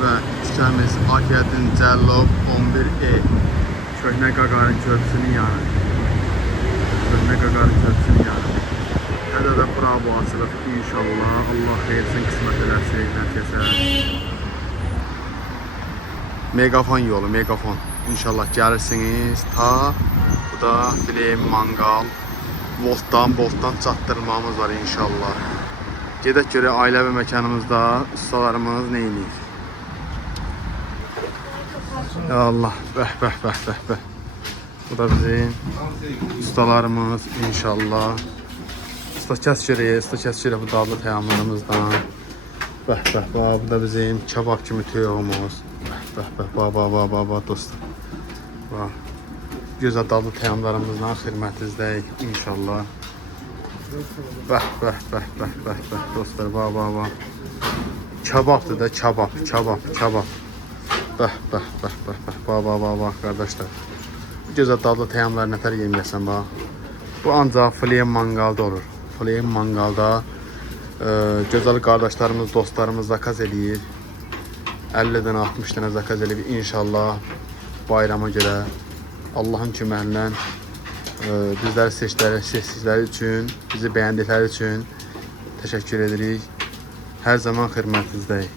və içkəmiz Akiyətin Cəllov 11E Köhnə Qaqarın Körpüsünün yanı. Köhnə Qaqarın Körpüsünün yanı. Hələ də bravo açılıb inşallah. Allah xeyirsin, qismət eləsin, nəticəsə. Megafon yolu, megafon. İnşallah gəlirsiniz. Ta bu da Flame Mangal. Boltdan çatdırmamız var inşallah. Gedək görək ailəvi məkanımızda ustalarımız nə edir? Ya Allah, bəh. Bu da bizim ustalarımız inşallah. Usta kəs görək bu dadlı təyyamlarımızdan. Bəh, bu da bizim kebab kimi tüyğümüz. Bəh, dostlar. Gözəl dadlı təyyamlarımızdan xidmətinizdəyik inşallah. Bəh, dostlar, Kebabdır da, kebab. Bəh, qardaşlar. Gözəl dadlı təyyamlar nətər yeməyəsən, bax. Bu ancaq Flame Mangalda olur. Flame Mangalda gözəl qardaşlarımız, dostlarımız zakaz edir. 50 dənə, 60 dənə zakaz edir inşallah bayrama görə. Allahın köməyilə bizləri seçdikləri üçün, bizi bəyəndikləri üçün təşəkkür edirik. Hər zaman xidmətinizdəyik.